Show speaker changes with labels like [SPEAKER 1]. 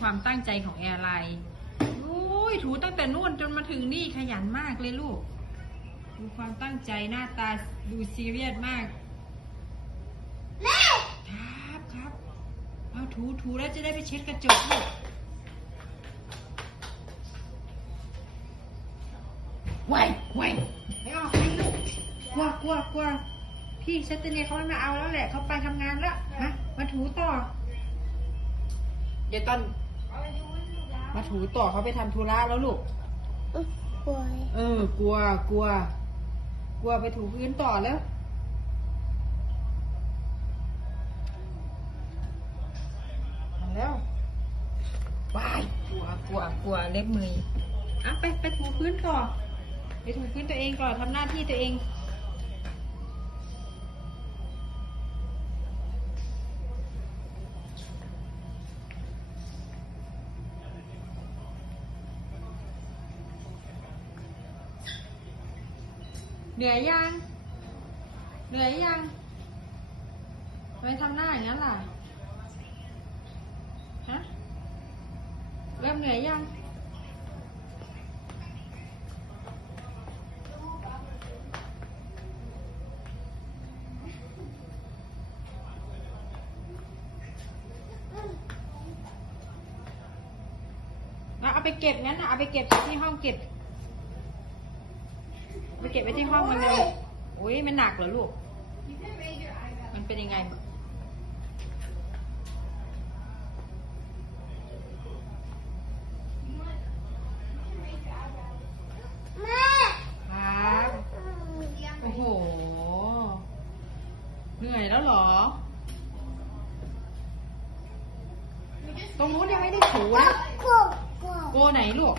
[SPEAKER 1] ความตั้งใจของแอร์ไลน์โอ้ยถูตั้งแต่นู่นจนมาถึงนี่ขยันมากเลยลูก ดูความตั้งใจหน้าตาดูซีเรียสมาก
[SPEAKER 2] แม่
[SPEAKER 1] ครับครับเอาถูถูแล้วจะได้ไปเช็ดกระจกลูกไวไวไม่ออกไปลูกกลัวกลัวกลัวพี่ชัตเตอร์เนียเขาไม่มาเอาแล้วแหละเขาไปทำงานแล้วมามาถูต่อ เดี๋ยวตอน มาถูต่อเขาไปทำธุระแล้วลูก
[SPEAKER 2] กลัว
[SPEAKER 1] เออ กลัว กลัว กลัวไปถูพื้นต่อแล้ว มาแล้ววายกลัว กลัว กลัว เล็บมืออะไป ไปถูพื้นก่อนไปถูพื้นตัวเองก่อนทำหน้าที่ตัวเอง เหนื่อยยัง เหนื่อยยังทำไมทำหน้าอย่างนั้นล่ะ ฮะ เริ่มเหนื่อยยัง เอาเอาไปเก็บงั้นนะเอาไปเก็บที่ห้องเก็บ ไปเก็บไว้ที่ห้องมันเลยอุ้ยมันหนักเหรอลูก มันเป็นยังไง
[SPEAKER 2] แม่
[SPEAKER 1] ครับโอ้โห เหนื่อยแล้วเหรอ ตรงนู้นยังไม่ได้ถูนะ
[SPEAKER 2] กลัวกลัว
[SPEAKER 1] โกไหนลูก
[SPEAKER 2] ก